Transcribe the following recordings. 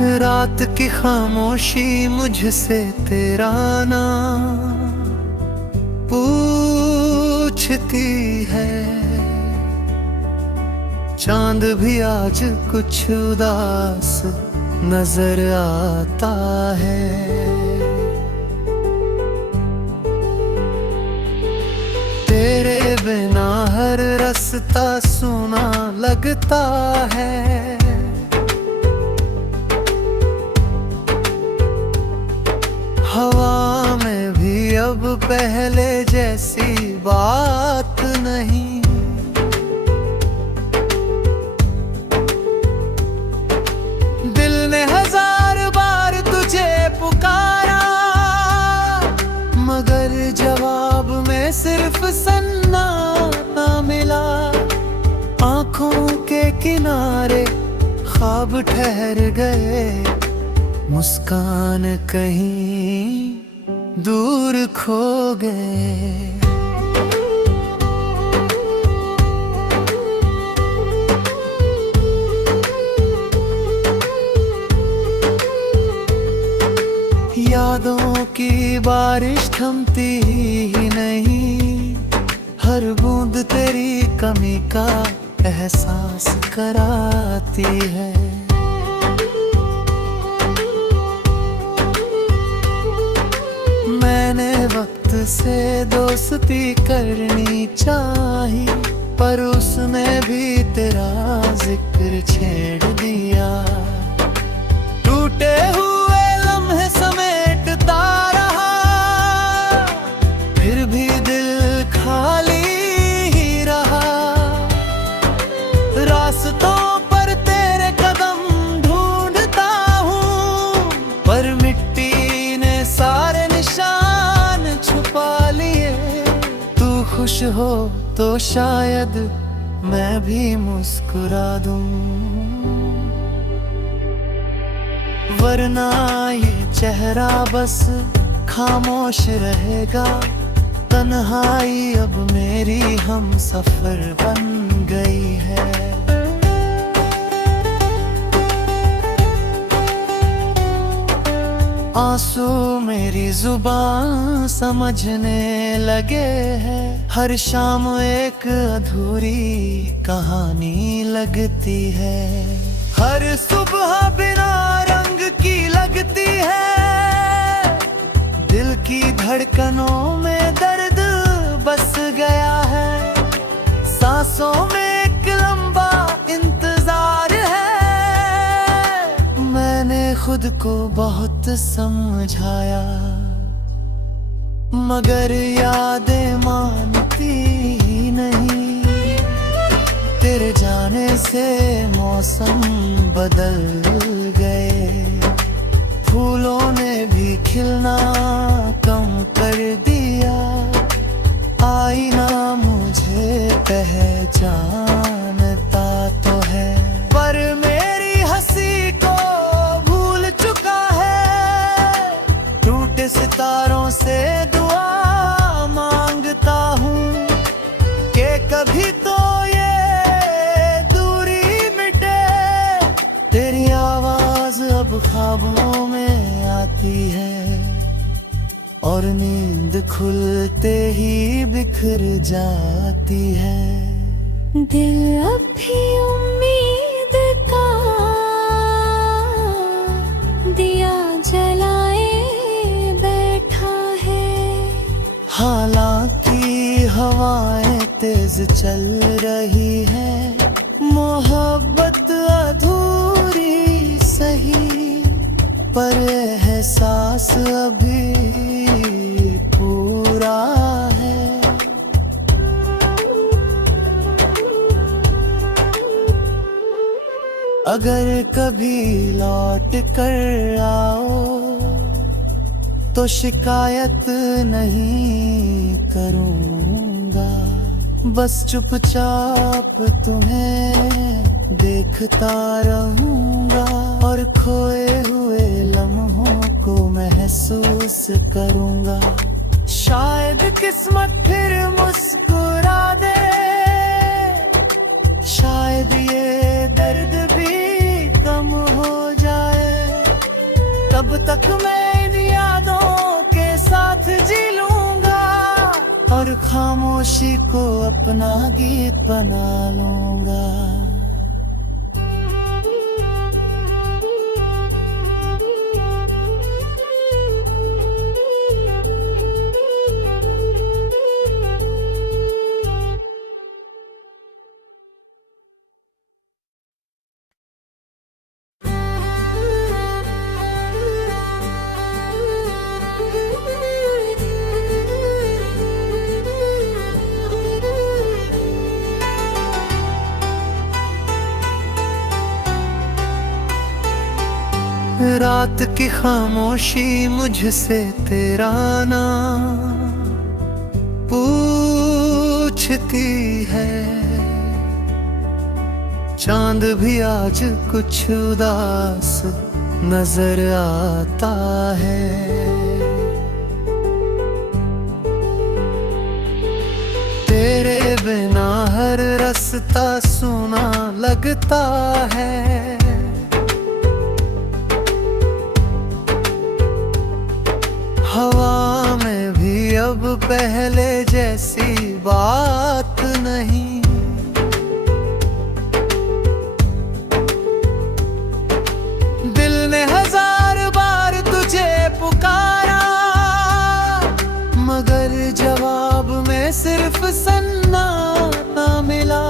रात की खामोशी मुझसे तेरा नाम पूछती है। चांद भी आज कुछ उदास नजर आता है। तेरे बिना हर रास्ता सूना लगता है। हवा में भी अब पहले जैसी बात नहीं। दिल ने हजार बार तुझे पुकारा, मगर जवाब में सिर्फ सन्नाटा मिला। आंखों के किनारे ख्वाब ठहर गए, मुस्कान कहीं दूर खो गए। यादों की बारिश थमती ही नहीं, हर बूंद तेरी कमी का एहसास कराती है। मैंने वक्त से दोस्ती करनी चाही, पर उसने भी तेरा जिक्र छेड़ दिया। टूटे हुए लम्हे समेटता रहा, फिर भी दिल खाली ही रहा। रास्तों पर तेरे कदम ढूंढता हूँ, पर मिट्टी ने सारे निशान छुपा लिए। तू खुश हो तो शायद मैं भी मुस्कुरा दूं, वरना ये चेहरा बस खामोश रहेगा। तन्हाई अब मेरी हम सफर बन गई है। आंसू मेरी जुबान समझने लगे हैं। हर शाम एक अधूरी कहानी लगती है। हर सुबह बिना रंग की लगती है। दिल की धड़कनों में दर्द बस गया है। सांसों में एक लंबा इंतजार है। मैंने खुद को बहुत समझाया, मगर यादें मानती ही नहीं। तेरे जाने से मौसम बदल गए, फूलों ने भी खिलना कम कर दिया। आईना मुझे पहचानता तो है, पर मेरी हंसी को भूल चुका है। टूटे सितारों से दुआ मांगता हूँ कि कभी तो ये दूरी मिटे। तेरी आवाज अब ख्वाबों में आती है, और नींद खुलते ही बिखर जाती है। दिल अब भी उम्मीद का दिया जलाए बैठा है। हालांकि हवाएं तेज चल रही है, मोहब्बत अधूरी सही, पर एहसास अभी पूरा है। अगर कभी लौट कर आओ तो शिकायत नहीं करूँगा। बस चुपचाप तुम्हें देखता रहूँगा, और खोए हुए लम्हों को महसूस करूँगा। शायद किस्मत फिर मुस्कुरा दे, शायद ये दर्द भी कम हो जाए। खामोशी को अपना गीत बना लूंगा। रात की खामोशी मुझसे तेरा नाम पूछती है। चांद भी आज कुछ उदास नजर आता है। तेरे बिना हर रास्ता सुना लगता है। हवा में भी अब पहले जैसी बात नहीं। दिल ने 1000 बार तुझे पुकारा, मगर जवाब में सिर्फ सन्नाटा मिला।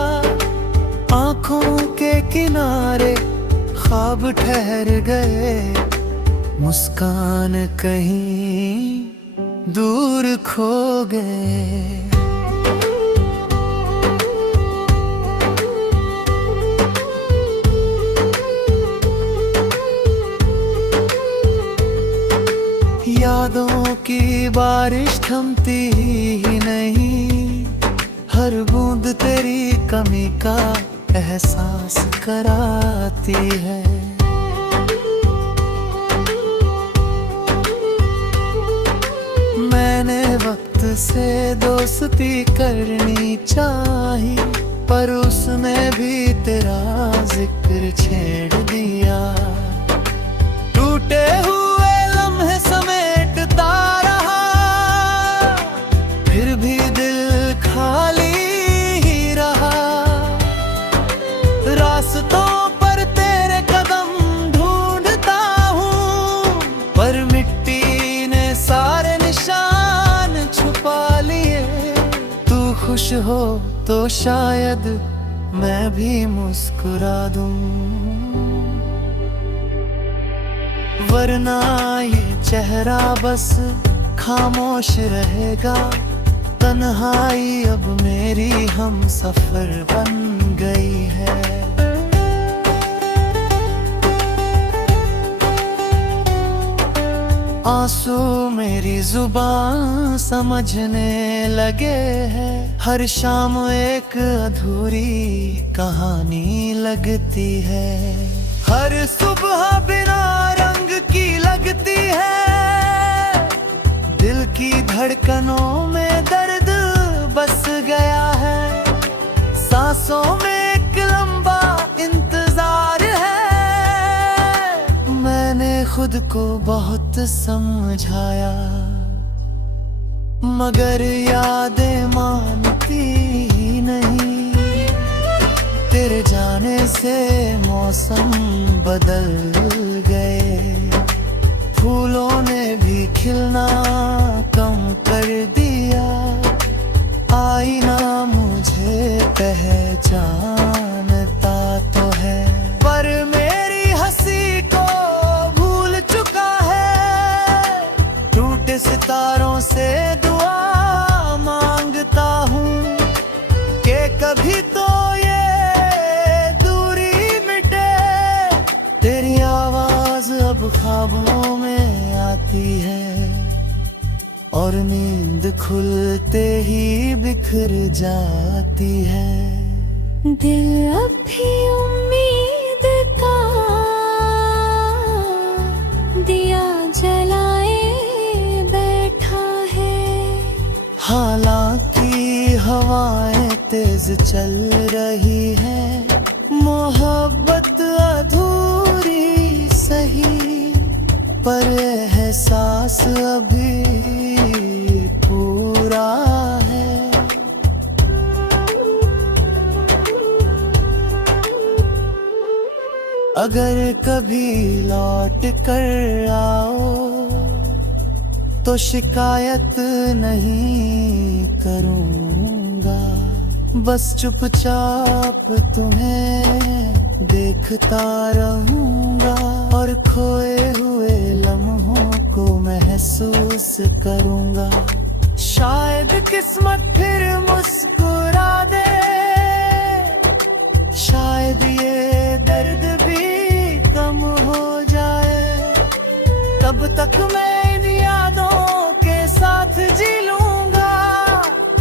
आंखों के किनारे ख्वाब ठहर गए, मुस्कान कहीं दूर खो गए। यादों की बारिश थमती ही नहीं, हर बूंद तेरी कमी का एहसास कराती है। मैंने वक्त से दोस्ती करनी चाही, पर उसने भी तेरा जिक्र छेड़ दिया। टूटे हुए लम्हे समेटता रहा, फिर भी दिल खाली ही रहा। रास्तों पर तेरे कदम ढूंढता हूँ, पर मिट्टी ने सारे निशान छुपा लिए। तू खुश हो तो शायद मैं भी मुस्कुरा दूं, वरना ये चेहरा बस खामोश रहेगा। तन्हाई अब मेरी हम सफर बन गई है। आंसू मेरी जुबान समझने लगे हैं। हर शाम एक अधूरी कहानी लगती है। हर सुबह बिना रंग की लगती है। दिल की धड़कनों में दर्द बस गया है। सांसों में एक लंबा इंतजार है। मैंने खुद को बहुत समझाया, मगर यादें मानती ही नहीं। तेरे जाने से मौसम बदल गए, फूलों ने भी खिलना कम कर दिया। आईना मुझे पहचानता तो है, पर मेरी हंसी को भूल चुका है। टूटे सितारों से दुआ मांगता हूँ कि कभी तो ये दूरी मिटे। तेरी आवाज अब ख्वाबों में आती है, और नींद खुलते ही बिखर जाती है। दिल अब भी उम्मीद का दिया जलाए बैठा है। हालांकि हवाएं तेज चल रही है, मोहब्बत अधूरी सही, पर एहसास अभी पूरा है। अगर कभी लौट कर आओ तो शिकायत नहीं करूँगा, बस चुपचाप तुम्हें देखता रहूँगा और खोए हुए लम्हों को महसूस करूँगा। शायद किस्मत फिर मुस्कुरा दे, शायद ये दर्द भी कम हो जाए। तब तक मैं इन यादों के साथ जी लूँगा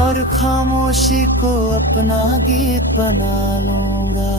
और खामोशी को अपना गीत बना लूँगा।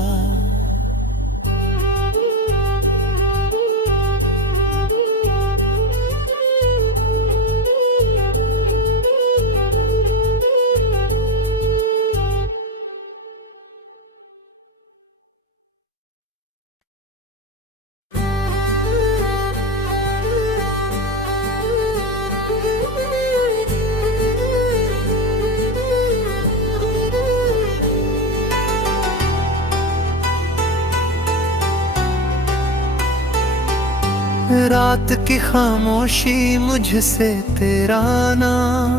रात की खामोशी मुझसे तेरा नाम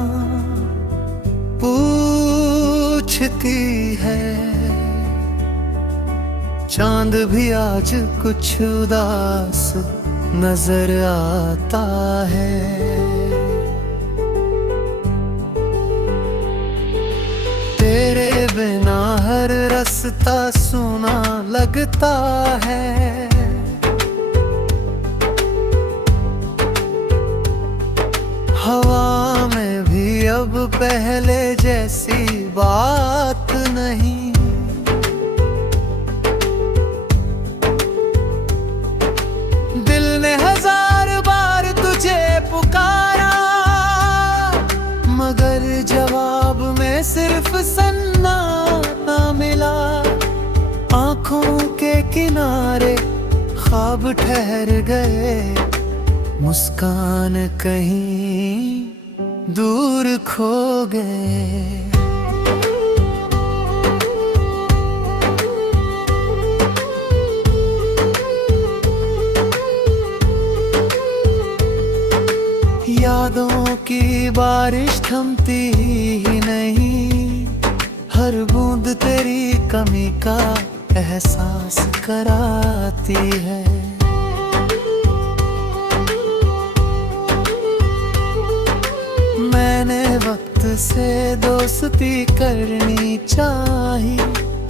पूछती है, चांद भी आज कुछ उदास नजर आता है। तेरे बिना हर रास्ता सूना लगता है, हवा में भी अब पहले जैसी बात नहीं। दिल ने हजार बार तुझे पुकारा, मगर जवाब में सिर्फ सन्नाटा मिला। आंखों के किनारे ख्वाब ठहर गए, मुस्कान कहीं दूर खो गए। यादों की बारिश थमती ही नहीं, हर बूंद तेरी कमी का एहसास कराती है। मैंने वक्त से दोस्ती करनी चाही,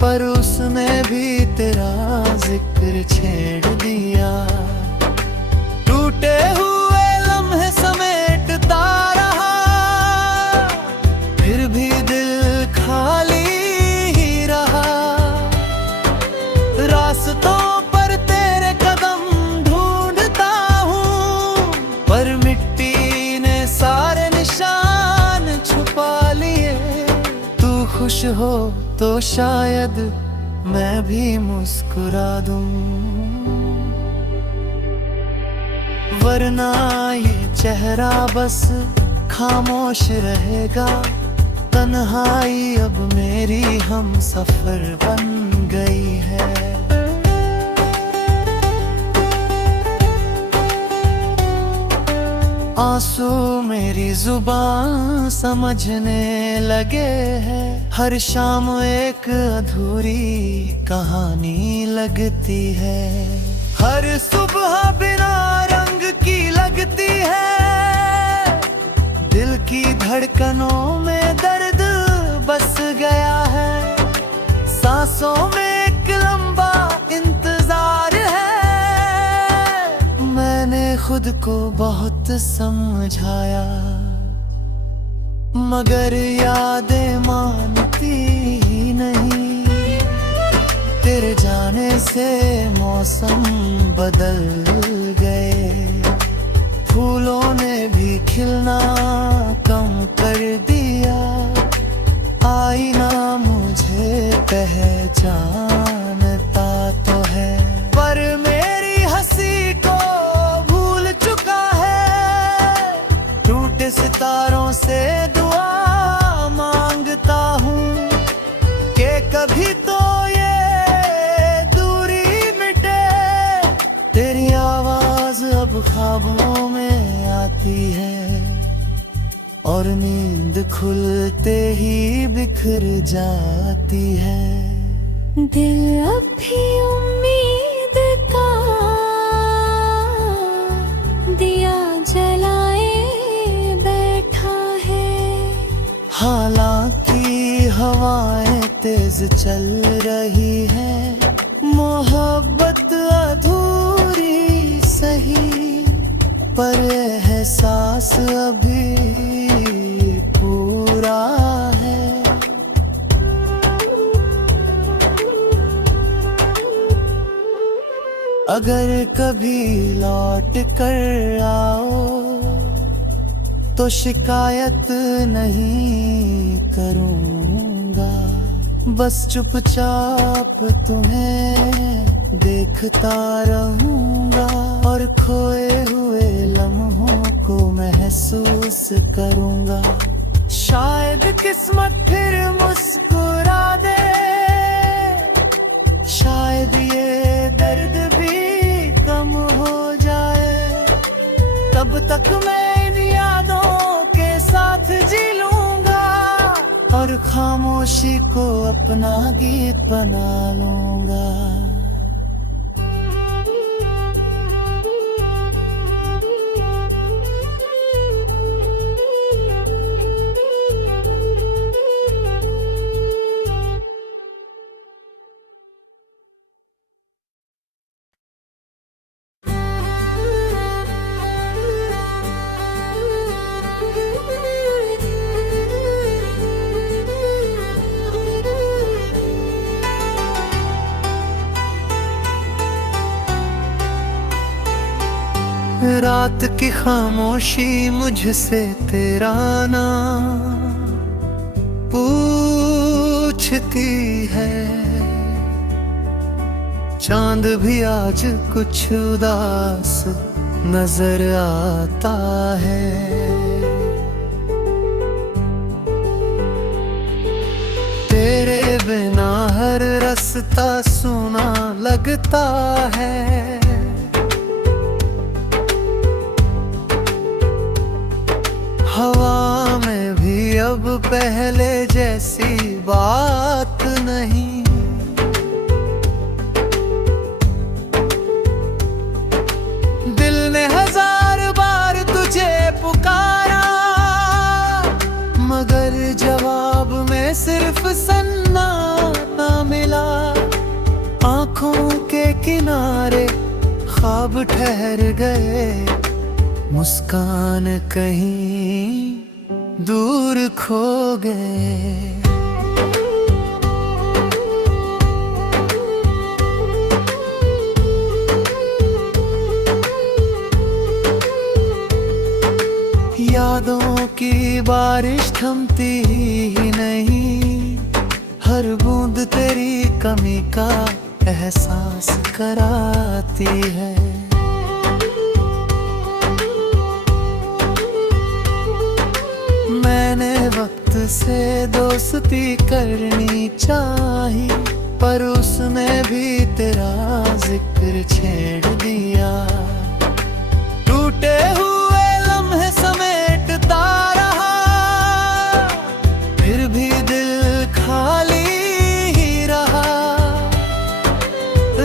पर उसने भी तेरा जिक्र छेड़ दिया। टूटे हुए लम्हे समेटता रहा, फिर भी दिल खाली ही रहा। रास्तों पर तेरे कदम ढूंढता हूँ, पर मिट्टी ने सारे निशान छुपा लिए। तू खुश हो तो शायद मैं भी मुस्कुरा दूं, वरना ये चेहरा बस खामोश रहेगा। तन्हाई अब मेरी हम सफर बन गई है। आंसू मेरी जुबान समझने लगे हैं, हर शाम एक अधूरी कहानी लगती है। हर सुबह बिना रंग की लगती है, दिल की धड़कनों में दर्द बस गया है। सांसों में एक लंबा इंतजार है, मैंने खुद को बहुत समझाया, मगर यादें मानती ही नहीं। तेरे जाने से मौसम बदल गए, फूलों ने भी खिलना कम कर दिया। आईना मुझे पहचानता तो है, पर मेरी हंसी को भूल चुका है। टूटे सितारों से दुआ मांगता हूँ कि कभी तो ये दूरी मिटे। ख्वाबों में आती है और नींद खुलते ही बिखर जाती है। दिल अब भी उम्मीद का दिया जलाए बैठा है। हालांकि हवाएं तेज चल रही है, मोहब्बत अधूरी सही, पर एहसास अभी पूरा है। अगर कभी लौट कर आओ तो शिकायत नहीं करूँगा, बस चुपचाप तुम्हें देखता रहूँगा और खोए हुए लम्हों को महसूस करूँगा। शायद किस्मत फिर मुस्कुरा दे, शायद ये दर्द भी कम हो जाए। तब तक मैं इन यादों के साथ जी लूँगा और खामोशी को अपना गीत बना लूँगा। रात की खामोशी मुझसे तेरा नाम पूछती है, चांद भी आज कुछ उदास नजर आता है। तेरे बिना हर रास्ता सुना लगता है, हवा में भी अब पहले जैसी बात नहीं। दिल ने हजार बार तुझे पुकारा, मगर जवाब में सिर्फ सन्नाटा मिला। आंखों के किनारे ख्वाब ठहर गए, मुस्कान कहीं दूर खो गए। यादों की बारिश थमती ही नहीं, हर बूंद तेरी कमी का एहसास कराती है। मैंने वक्त से दोस्ती करनी चाही, पर उसने भी तेरा जिक्र छेड़ दिया। टूटे हुए लम्हे समेटता रहा, फिर भी दिल खाली ही रहा।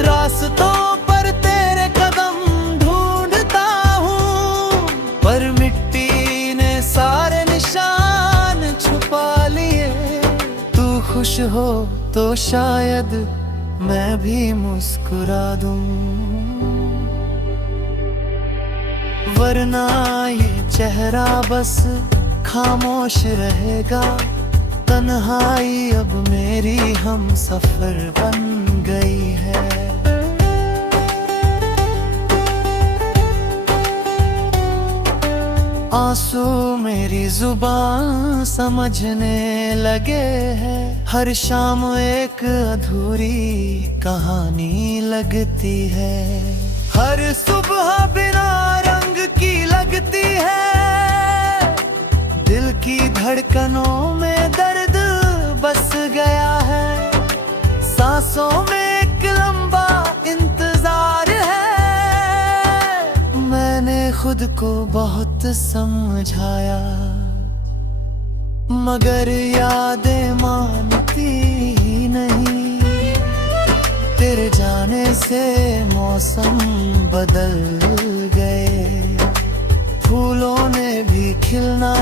रास्तों पर तेरे कदम ढूंढता हूँ, पर मिट्टी ने सारे निशान छुपा लिए। तू खुश हो तो शायद मैं भी मुस्कुरा दूं, वरना ये चेहरा बस खामोश रहेगा। तन्हाई अब मेरी हम सफर बन गई है। आंसू मेरी जुबान समझने लगे हैं, हर शाम एक अधूरी कहानी लगती है। हर सुबह बिना रंग की लगती है, दिल की धड़कनों में दर्द बस गया है। सांसों में एक लंबा इंतजार है, मैंने खुद को बहुत समझाया, मगर यादें मानती ही नहीं। तेरे जाने से मौसम बदल गए, फूलों ने भी खिलना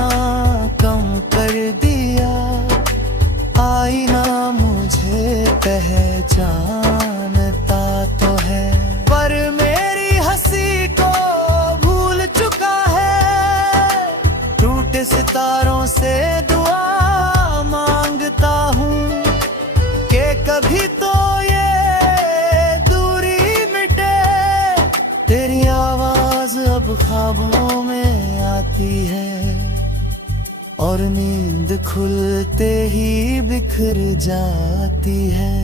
कम कर दिया। आईना मुझे पहचानता तो है, पर मेरी हंसी को भूल चुका है। टूटे सितारों से दुआ मांगता हूँ कि कभी तो ये दूरी मिटे। तेरी आवाज अब ख्वाबों में आती है, और नींद खुलते ही बिखर जाती है।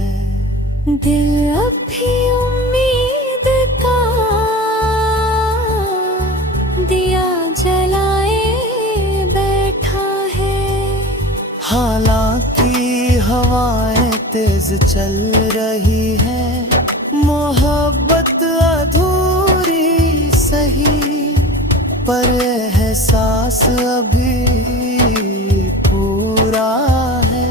दिल अब भी उम्मीद का दिया जलाए बैठा है। हालांकि हवाएं तेज चल रही है, मोहब्बत अधूरी सही, पर एहसास अभी पूरा है।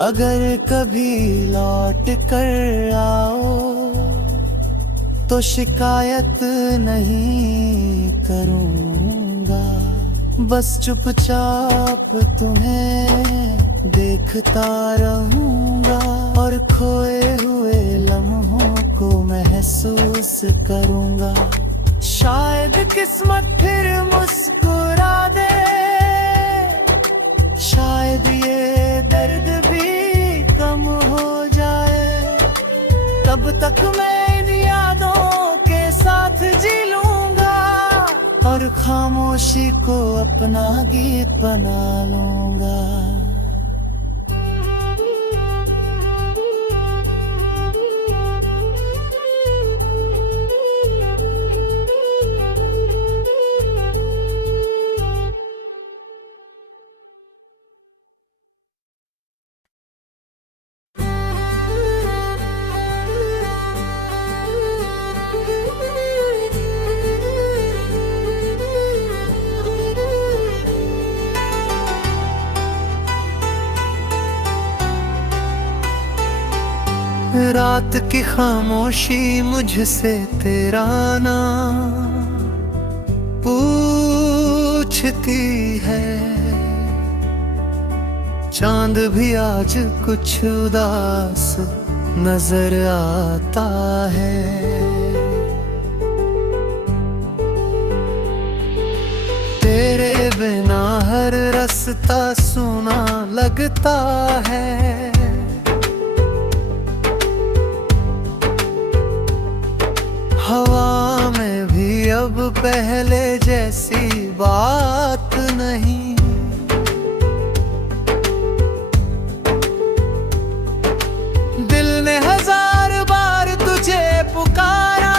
अगर कभी लौट कर आओ तो शिकायत नहीं करूँगा, बस चुपचाप तुम्हें देखता रहूँगा, और खोए हुए लम्हों को महसूस करूँगा। शायद किस्मत फिर मुस्कुरा दे, शायद ये दर्द भी कम हो जाए। तब तक मैं इन यादों के साथ जी लूँगा, और खामोशी को अपना गीत बना लूँगा। रात की खामोशी मुझसे तेरा नाम पूछती है, चांद भी आज कुछ उदास नजर आता है। तेरे बिना हर रास्ता सूना लगता है, हवा में भी अब पहले जैसी बात नहीं। दिल ने हजार बार तुझे पुकारा,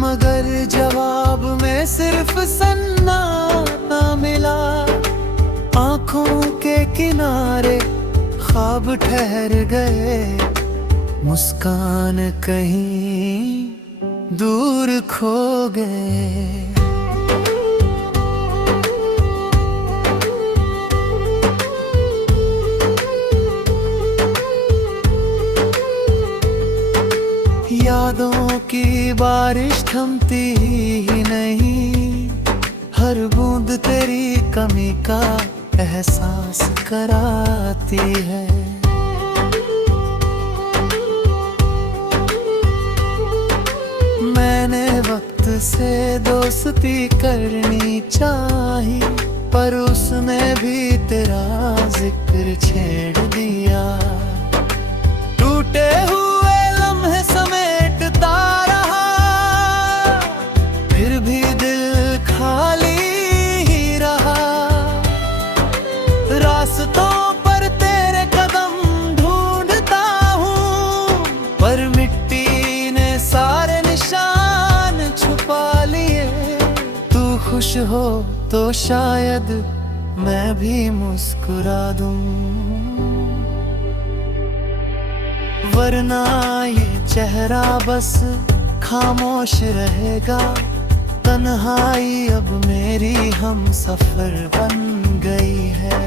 मगर जवाब में सिर्फ सन्नाटा मिला। आंखों के किनारे ख्वाब ठहर गए, मुस्कान कहीं दूर खो गए। यादों की बारिश थमती ही नहीं, हर बूंद तेरी कमी का एहसास कराती है। मैंने वक्त से दोस्ती करनी चाही, पर उसने भी तेरा जिक्र छेड़ दिया। टूटे हुए लम्हे समेटता रहा, फिर भी दिल खाली ही रहा। रास्तों पर तेरे कदम ढूंढता हूँ, पर मिट्टी ने सारे निशान छुपा लिए। तू खुश हो तो शायद मैं भी मुस्कुरा दूं। वरना ये चेहरा बस खामोश रहेगा। तन्हाई अब मेरी हम सफर बन गई है।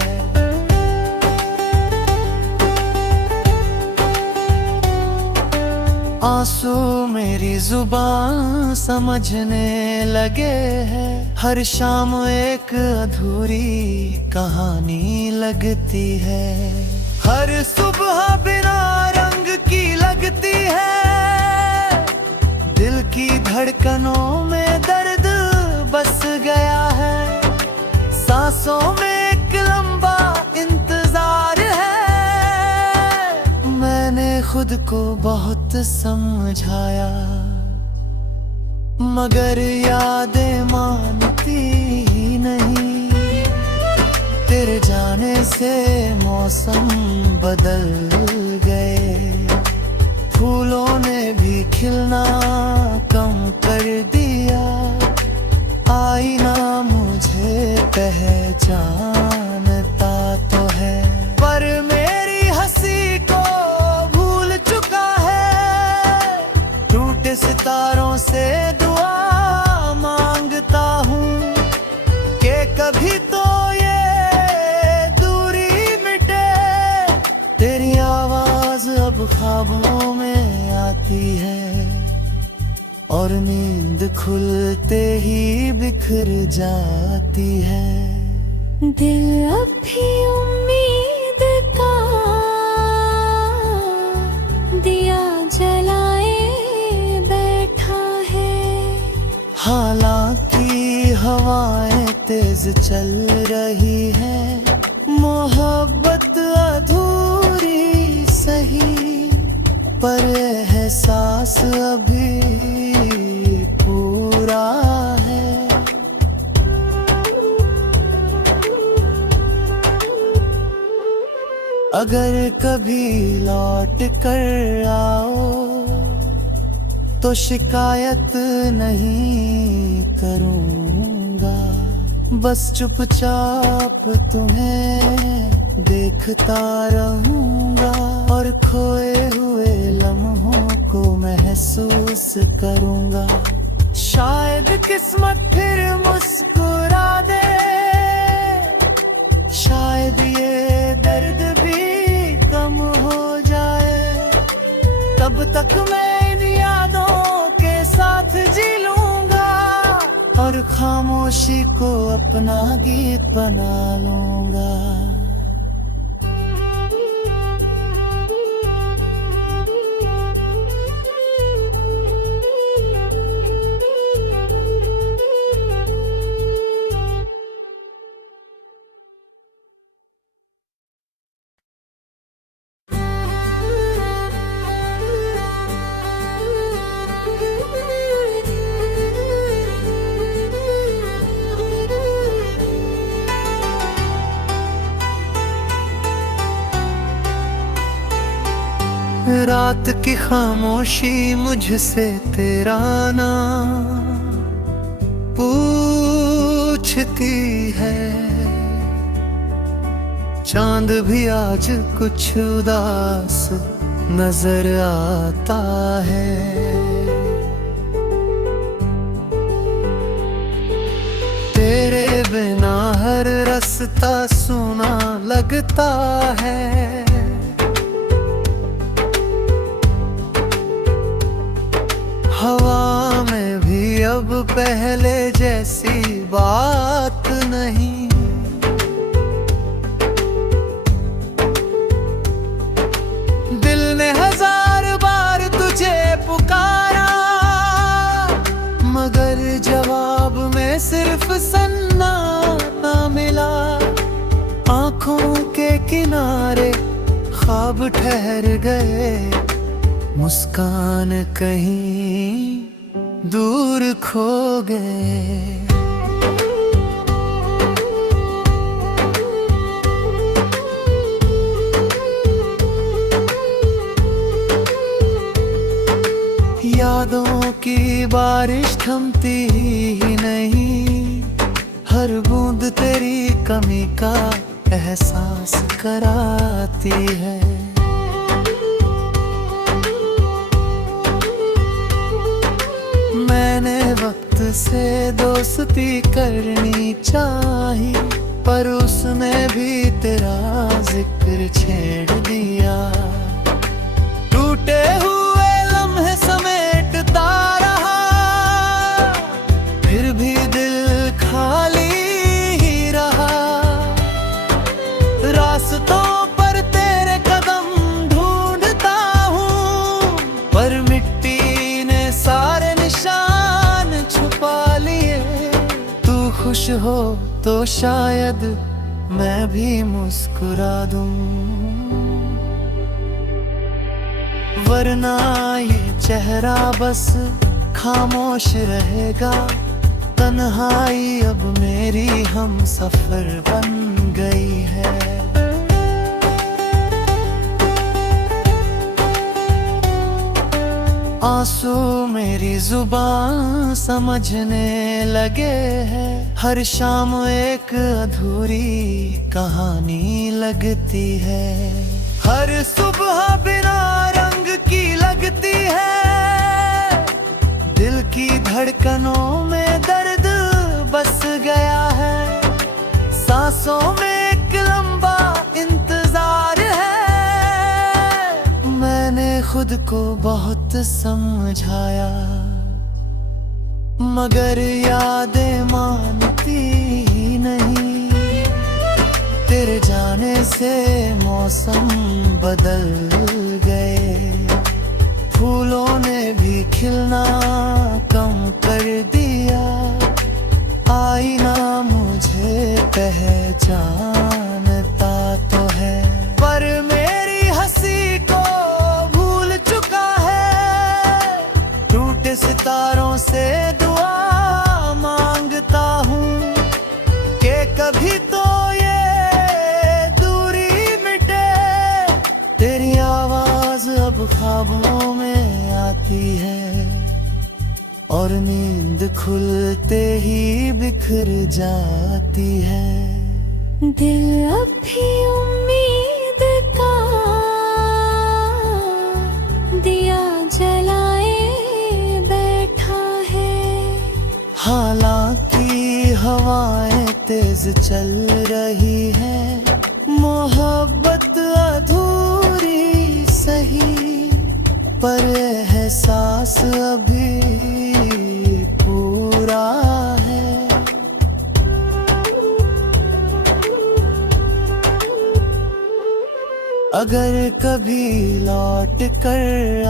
आंसू मेरी जुबान समझने लगे हैं। हर शाम एक अधूरी कहानी लगती है। हर सुबह बिना रंग की लगती है। दिल की धड़कनों में दर्द बस गया है। सांसों में एक लंबा इंतजार है। मैंने खुद को बहुत समझाया, मगर यादें मानती ही नहीं। तेरे जाने से मौसम बदल गए। फूलों ने भी खिलना कम कर दिया। आईना मुझे पहचानता तो है, पर मेरी हंसी को भूल चुका है। टूटे सितारों से दुआ मांगता हूँ कि कभी तो ये दूरी मिटे। तेरी आवाज अब ख्वाबों में आती है और नींद खुलते ही बिखर जाती है। दिल अब भी उम्मीद का दिया जलाए बैठा है। हालांकि हवाएं तेज चल रही है। मोहब्बत अधूरी सही, पर एहसास अभी पूरा है। अगर कभी लौट कर आओ तो शिकायत नहीं करूँगा। बस चुपचाप तुम्हें देखता रहूँगा और खोए हुए लम्हों को महसूस करूँगा। शायद किस्मत फिर मुस्कुरा दे। शायद ये दर्द भी कम हो जाए। तब तक मैं इन यादों के साथ जी लूँगा और खामोशी को अपना गीत बना लूँगा। रात की खामोशी मुझसे तेरा नाम पूछती है। चांद भी आज कुछ उदास नजर आता है। तेरे बिना हर रास्ता सूना लगता है। हवा में भी अब पहले जैसी बात नहीं। दिल ने हजार बार तुझे पुकारा, मगर जवाब में सिर्फ सन्नाटा मिला। आंखों के किनारे ख्वाब ठहर गए। मुस्कान कहीं दूर खो गए। यादों की बारिश थमती ही नहीं। हर बूंद तेरी कमी का एहसास कराती है। से दोस्ती करनी चाही, पर उसने भी तेरा जिक्र छेड़ दिया। टूटे हुए लम्हे समेटता रहा, फिर भी दिल खाली ही रहा। रास्तों पर तेरे कदम ढूंढता हूँ, पर मिट्टी ने सारे निशान छुपा लिए। तू खुश हो तो शायद मैं भी मुस्कुरा दूं, वरना ये चेहरा बस खामोश रहेगा। तन्हाई अब मेरी हम सफर बन गई है। आंसू मेरी जुबान समझने लगे हैं। हर शाम एक अधूरी कहानी लगती है। हर सुबह बिना रंग की लगती है। दिल की धड़कनों में दर्द बस गया है। सांसों में एक लंबा इंतजार है। मैंने खुद को बहुत समझाया, मगर यादें मानती ही नहीं। तेरे जाने से मौसम बदल गए, फूलों ने भी खिलना कम कर दिया। आईना मुझे पहचानता तो है, पर मेरी हंसी को भूल चुका है। टूटे सितारों से दुआ मांगता हूँ कि कभी तो ये दूरी मिटे। तेरी आवाज अब ख्वाबों में आती है, और नींद खुलते ही बिखर जाती है। दिल अब भी उम्मीद का दिया जलाए बैठा है। हालांकि हवाएं तेज चल रही है, मोहब्बत अधूरी सही, पर एहसास अभी पूरा है। अगर कभी लौट कर